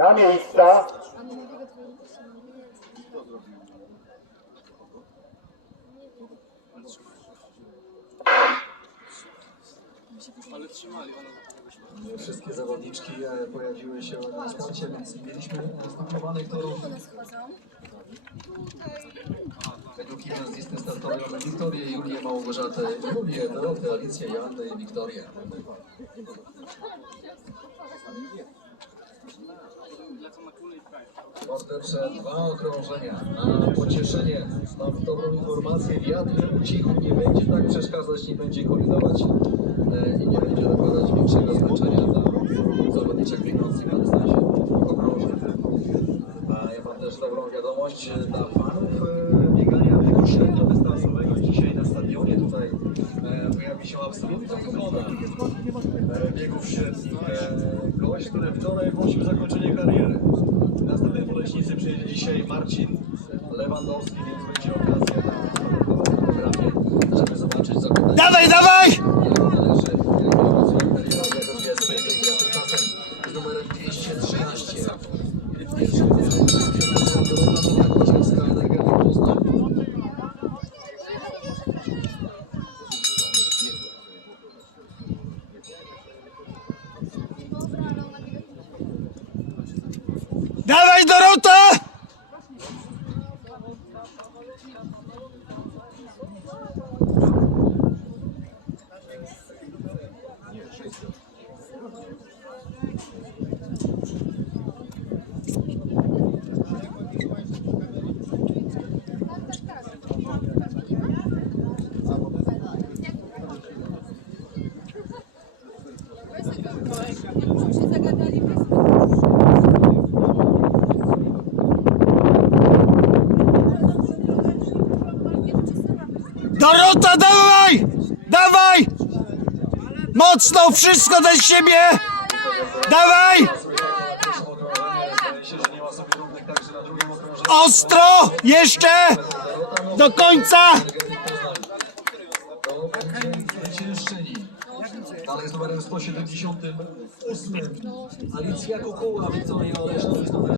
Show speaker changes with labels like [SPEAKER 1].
[SPEAKER 1] Na miejsca.
[SPEAKER 2] Wszystkie zawodniczki e, pojawiły się na starcie, więc mieliśmy e, stopniowanych torów. Według imion z listy startowej mamy Wiktorię, Julię, Małgorzatę, Julię, Dorotę, Alicję, Joannę i Wiktorię. Mordercze dwa okrążenia. Na pocieszenie mam dobrą informację. Wiatr ucichł, nie będzie tak przeszkadzać, nie będzie kolidować e, i nie będzie nakładać większego zmęczenia dla zawodniczek biegnących na dystansie okrążeń. A ja mam też dobrą wiadomość e, dla fanów e, biegania tego średniodystansowego. Dzisiaj pojawi się absolutna wygoda e, biegów średnich. E, Gość, który wczoraj ogłosił zakończenie kariery. Następnej poleśnicy przyjedzie dzisiaj Marcin Lewandowski, więc będzie okazja Gracias. Dorota,
[SPEAKER 3] dawaj! Dawaj! Mocno, wszystko do siebie! Dawaj!
[SPEAKER 2] Nie
[SPEAKER 3] Ostro! Jeszcze! Do końca!
[SPEAKER 2] Dalej z numerem 178. Alicja Wiktoria Oleszna z numerem